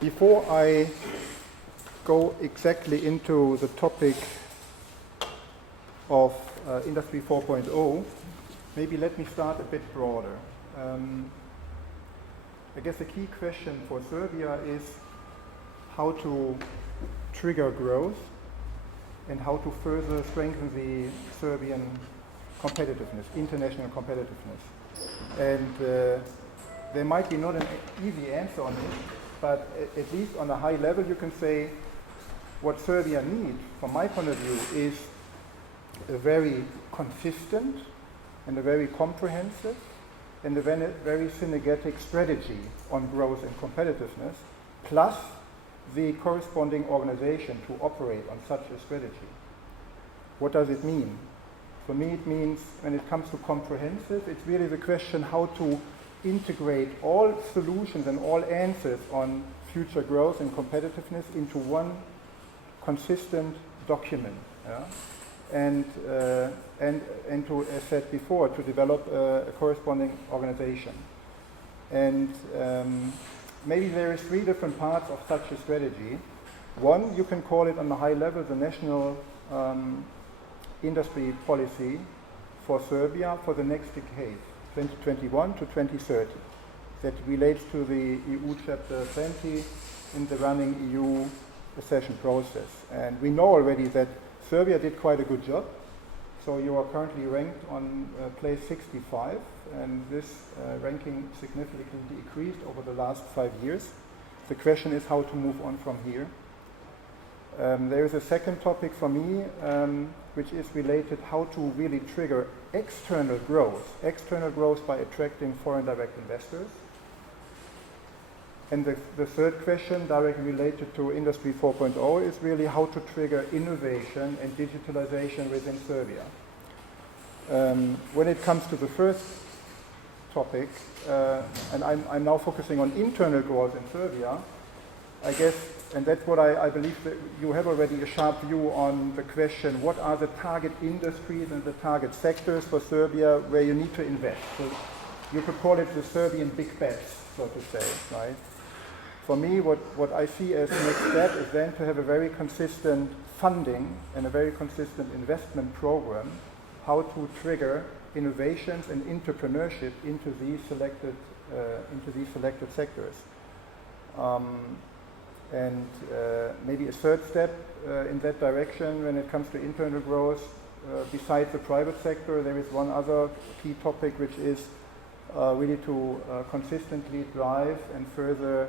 Before I go exactly into the topic of Industry 4.0, maybe let me start a bit broader. I guess the key question for Serbia is how to trigger growth and how to further strengthen the Serbian competitiveness, international competitiveness. And there might be not an easy answer on it, but at least on a high level you can say what Serbia needs, from my point of view, is a very consistent and a very comprehensive and a very synergetic strategy on growth and competitiveness, plus the corresponding organization to operate on such a strategy. What does it mean? For me it means, when it comes to comprehensive, it's really the question how to integrate all solutions and all answers on future growth and competitiveness into one consistent document. Yeah? And to, as said before, to develop a corresponding organization. And maybe there is 3 different parts of such a strategy. One, you can call it on the high level the national industry policy for Serbia for the next decade, 2021 to 2030. That relates to the EU Chapter 20 in the running EU accession process. And we know already that Serbia did quite a good job. So you are currently ranked on place 65, and this ranking significantly decreased over the last 5 years. The question is how to move on from here. There is a second topic for me, which is related how to really trigger external growth by attracting foreign direct investors. And the third question, directly related to Industry 4.0, is really how to trigger innovation and digitalization within Serbia. When it comes to the first topic, and I'm now focusing on internal growth in Serbia, I guess, and that's what I believe that you have already a sharp view on the question, what are the target industries and the target sectors for Serbia where you need to invest? So you could call it the Serbian big bets, so to say, right? For me, what I see as the next step is then to have a very consistent funding and a very consistent investment program, how to trigger innovations and entrepreneurship into these selected sectors. And maybe a third step in that direction when it comes to internal growth, besides the private sector, there is one other key topic, which is really to consistently drive and further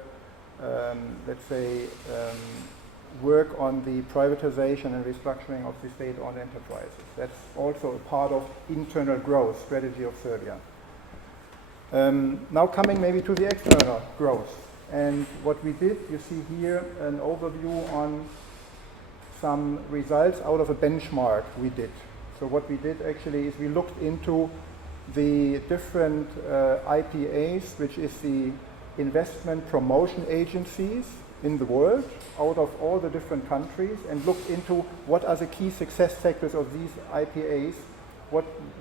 work on the privatization and restructuring of the state-owned enterprises. That's also a part of internal growth strategy of Serbia. Now coming maybe to the external growth. And what we did, you see here an overview on some results out of a benchmark we did. So what we did actually is we looked into the different IPAs, which is the investment promotion agencies in the world, out of all the different countries, and looked into what are the key success factors of these IPAs.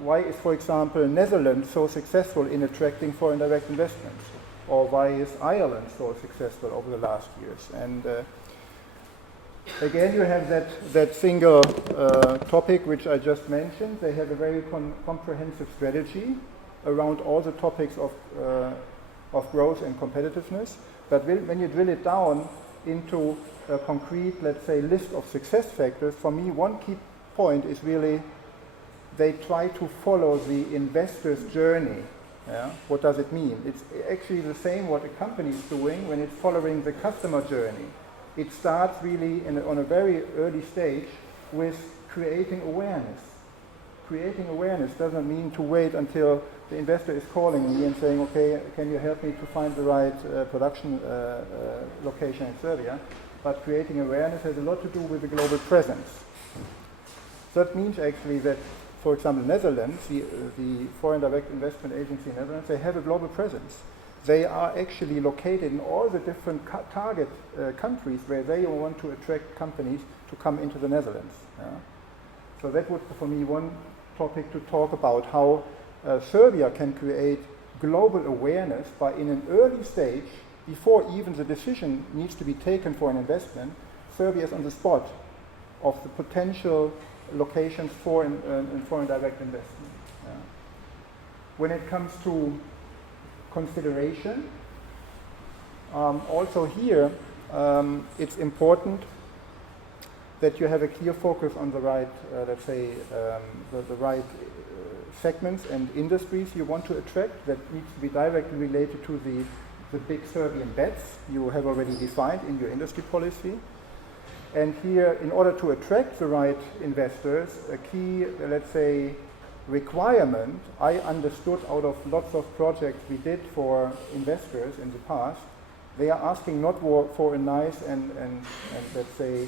Why is, for example, Netherlands so successful in attracting foreign direct investments? Or why is Ireland so successful over the last years? And again, you have that single topic which I just mentioned. They have a very comprehensive strategy around all the topics of growth and competitiveness. But when you drill it down into a concrete, let's say, list of success factors, for me, one key point is really they try to follow the investor's journey. Yeah? What does it mean? It's actually the same what a company is doing when it's following the customer journey. It starts really on a very early stage with creating awareness. Creating awareness doesn't mean to wait until the investor is calling me and saying, okay, can you help me to find the right production location in Serbia? But creating awareness has a lot to do with the global presence. So that means actually that, for example, Netherlands, the Foreign Direct Investment Agency in Netherlands, they have a global presence. They are actually located in all the different target countries where they want to attract companies to come into the Netherlands. Yeah? So that would, for me, one topic to talk about, how Serbia can create global awareness by, in an early stage, before even the decision needs to be taken for an investment, Serbia is on the spot of the potential locations for foreign direct investment. Yeah. When it comes to consideration, also here it's important that you have a clear focus on the right, let's say, the right segments and industries you want to attract that needs to be directly related to the big Serbian bets you have already defined in your industry policy. And here, in order to attract the right investors, a key, let's say, requirement I understood out of lots of projects we did for investors in the past, they are asking not for a nice and let's say,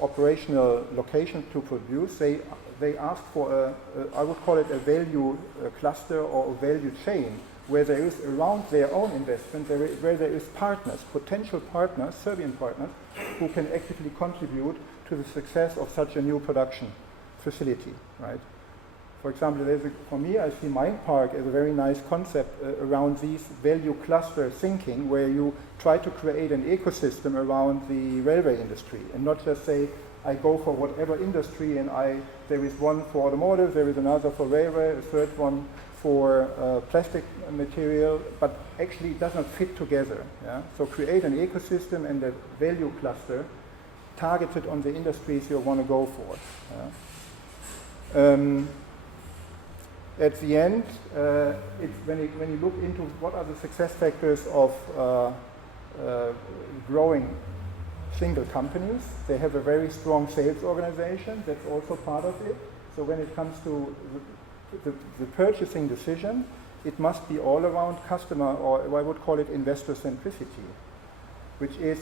operational location to produce. They ask for I would call it a value cluster or a value chain, where there is around their own investment, where there is partners, potential partners, Serbian partners, who can actively contribute to the success of such a new production facility, right? For example, for me, I see Mind Park as a very nice concept around these value cluster thinking, where you try to create an ecosystem around the railway industry, and not just say, I go for whatever industry, and there is one for automotive, there is another for railway, a third one for plastic material, but actually it does not fit together. Yeah? So create an ecosystem and a value cluster targeted on the industries you want to go for. Yeah? At the end, when you look into what are the success factors of growing single companies, they have a very strong sales organization. That's also part of it. So when it comes to the purchasing decision, it must be all around customer, or I would call it investor centricity, which is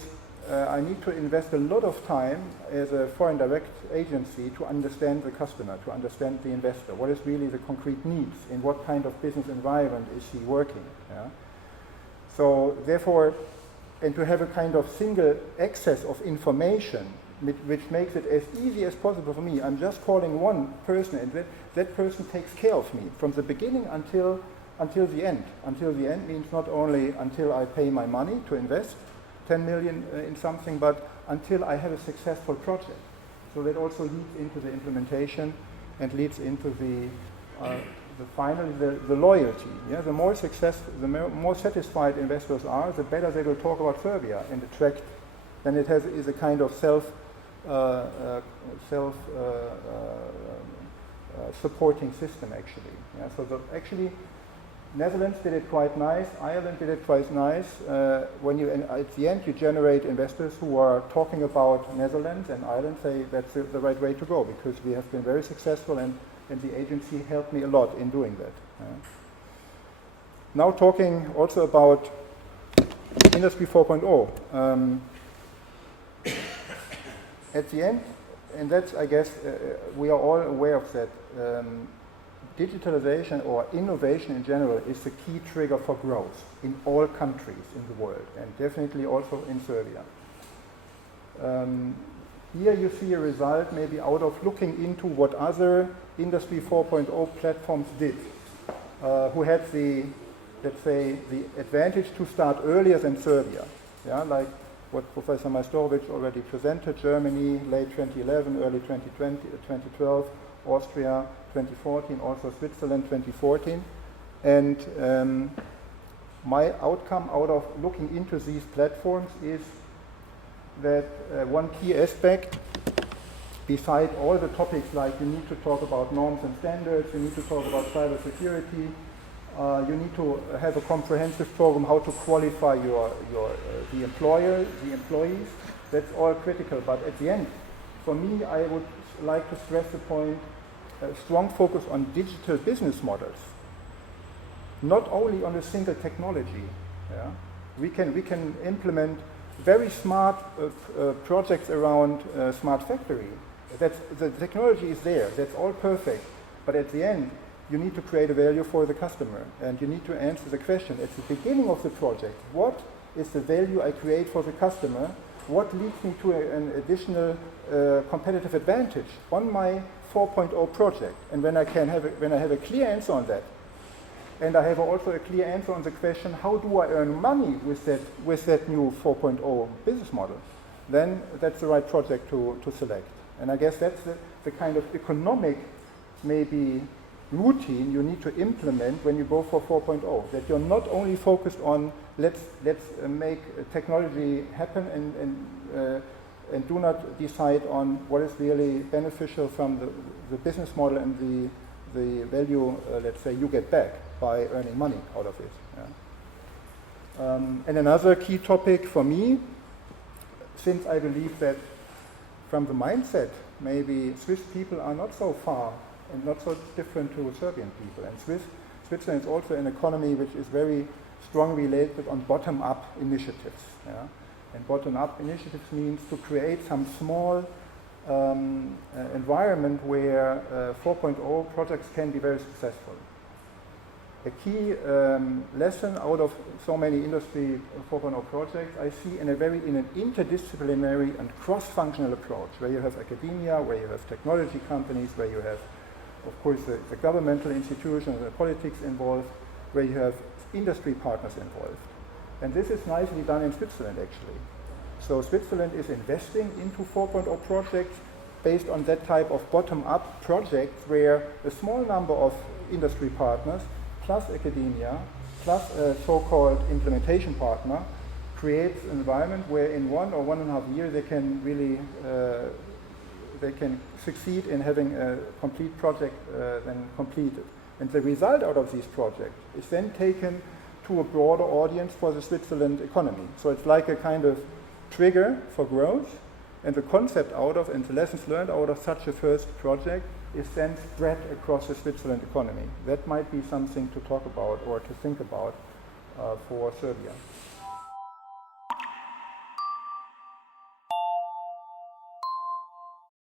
I need to invest a lot of time as a foreign direct agency to understand the customer, to understand the investor. What is really the concrete needs? In what kind of business environment is he working? Yeah? So therefore, and to have a kind of single access of information, which makes it as easy as possible for me. I'm just calling one person, and that person takes care of me from the beginning until the end. Until the end means not only until I pay my money to invest 10 million in something, but until I have a successful project. So that also leads into the implementation and leads into finally the loyalty. Yeah? The more satisfied investors are, the better they will talk about Serbia and attract. Then it is a kind of supporting system actually. Yeah? So actually, Netherlands did it quite nice. Ireland did it quite nice. At the end, you generate investors who are talking about Netherlands and Ireland, say that's the right way to go, because we have been very successful, and the agency helped me a lot in doing that. Now talking also about Industry 4.0. At the end, and that's, I guess, we are all aware of that, digitalization or innovation in general is the key trigger for growth in all countries in the world, and definitely also in Serbia. Here you see a result maybe out of looking into what other Industry 4.0 platforms did, who had let's say, the advantage to start earlier than Serbia. Yeah, like what Professor Majstorovic already presented, Germany, late 2011, early 2012, Austria, 2014, also Switzerland, 2014. And my outcome out of looking into these platforms is that one key aspect, beside all the topics like you need to talk about norms and standards, you need to talk about cyber security, you need to have a comprehensive program how to qualify the employees. That's all critical. But at the end, for me, I would like to stress the point, a strong focus on digital business models, not only on a single technology. Yeah? We can implement very smart projects around smart factory. The technology is there. That's all perfect. But at the end, you need to create a value for the customer, and you need to answer the question at the beginning of the project: what is the value I create for the customer? What leads me to an additional competitive advantage on my 4.0 project? And when I have a clear answer on that, and I have also a clear answer on the question, how do I earn money with that new 4.0 business model, then that's the right project to select. And I guess that's the kind of economic, maybe, routine you need to implement when you go for 4.0, that you're not only focused on let's make technology happen and do not decide on what is really beneficial from the business model and the value, let's say, you get back by earning money out of it. Yeah. And another key topic for me, since I believe that from the mindset, maybe Swiss people are not so far and not so different to Serbian people. And Switzerland is also an economy which is very strongly related on bottom-up initiatives. Yeah? And bottom-up initiatives means to create some small environment where 4.0 projects can be very successful. A key lesson out of so many industry 4.0 projects I see in an interdisciplinary and cross-functional approach, where you have academia, where you have technology companies, where you have, of course, the governmental institutions, the politics involved, where you have industry partners involved. And this is nicely done in Switzerland, actually. So Switzerland is investing into 4.0 projects based on that type of bottom-up projects where a small number of industry partners plus academia plus a so-called implementation partner creates an environment where in 1 or 1.5 years they can really they can succeed in having a complete project then completed. And the result out of these projects is then taken to a broader audience for the Switzerland economy. So it's like a kind of trigger for growth, and the concept out of and the lessons learned out of such a first project is then spread across the Switzerland economy. That might be something to talk about or to think about for Serbia.